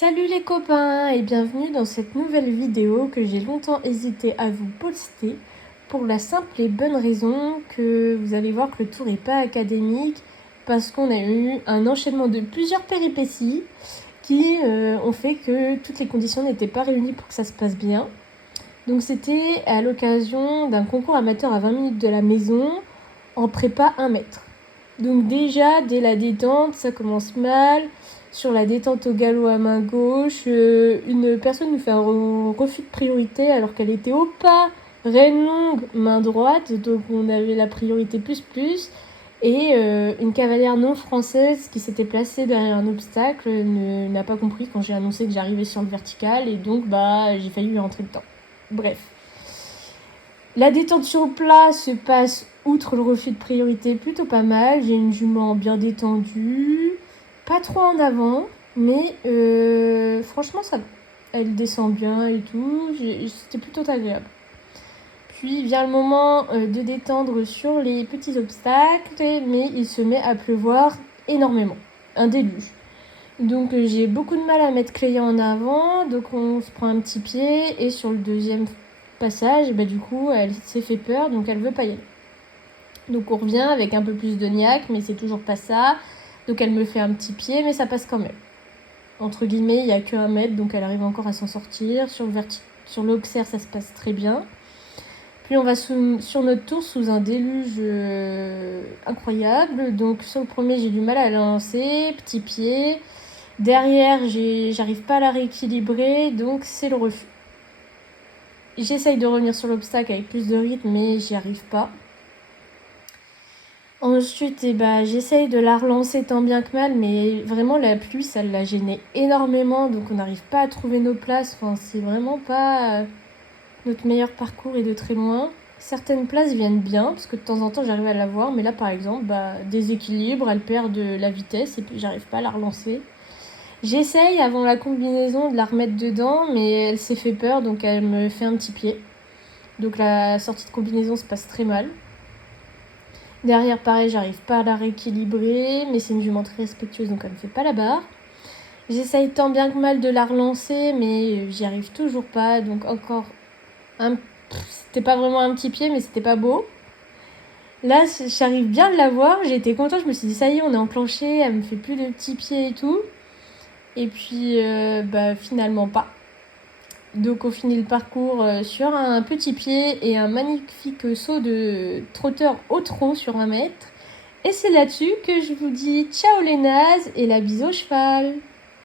Salut les copains et bienvenue dans cette nouvelle vidéo que j'ai longtemps hésité à vous poster pour la simple et bonne raison que vous allez voir que le tour n'est pas académique parce qu'on a eu un enchaînement de plusieurs péripéties qui ont fait que toutes les conditions n'étaient pas réunies pour que ça se passe bien. Donc c'était à l'occasion d'un concours amateur à 20 minutes de la maison en prépa 1 mètre. Donc déjà, dès la détente, ça commence mal. Sur la détente au galop à main gauche, une personne nous fait un refus de priorité alors qu'elle était au pas, reine longue, main droite, donc on avait la priorité plus. Et une cavalière non française qui s'était placée derrière un obstacle n'a pas compris quand j'ai annoncé que j'arrivais sur le vertical et donc j'ai failli lui rentrer dedans. Bref. La détente sur le plat se passe outre le refus de priorité plutôt pas mal. J'ai une jument bien détendue, pas trop en avant, mais franchement ça va. Elle descend bien et tout, c'était plutôt agréable. Puis vient le moment de détendre sur les petits obstacles, mais il se met à pleuvoir énormément, un déluge. Donc j'ai beaucoup de mal à mettre Cléa en avant, donc on se prend un petit pied et sur le deuxième passage, du coup elle s'est fait peur, donc elle veut pas y aller. Donc on revient avec un peu plus de niaque, mais c'est toujours pas ça. Donc elle me fait un petit pied, mais ça passe quand même. Entre guillemets, il n'y a que 1 mètre, donc elle arrive encore à s'en sortir. Sur l'auxerre, ça se passe très bien. Puis on va sur notre tour sous un déluge incroyable. Donc sur le premier, j'ai du mal à la lancer, petit pied. Derrière, j'arrive pas à la rééquilibrer, donc c'est le refus. J'essaye de revenir sur l'obstacle avec plus de rythme, mais j'y arrive pas. Ensuite, j'essaye de la relancer tant bien que mal, mais vraiment la pluie, ça l'a gêné énormément, donc on n'arrive pas à trouver nos places. Enfin, c'est vraiment pas notre meilleur parcours et de très loin. Certaines places viennent bien, parce que de temps en temps j'arrive à la voir, mais là par exemple, déséquilibre, elle perd de la vitesse et puis j'arrive pas à la relancer. J'essaye avant la combinaison de la remettre dedans, mais elle s'est fait peur, donc elle me fait un petit pied. Donc la sortie de combinaison se passe très mal. Derrière, pareil, j'arrive pas à la rééquilibrer, mais c'est une jument très respectueuse, donc elle ne fait pas la barre. J'essaye tant bien que mal de la relancer, mais j'y arrive toujours pas, donc encore c'était pas vraiment un petit pied, mais c'était pas beau. Là, j'arrive bien de la voir, j'ai été contente, je me suis dit ça y est, on est enclenché, elle me fait plus de petits pieds et tout. Et puis, finalement pas. Donc on finit le parcours sur un petit pied et un magnifique saut de trotteur au trot sur 1 mètre. Et c'est là-dessus que je vous dis ciao les nazes et la bise au cheval.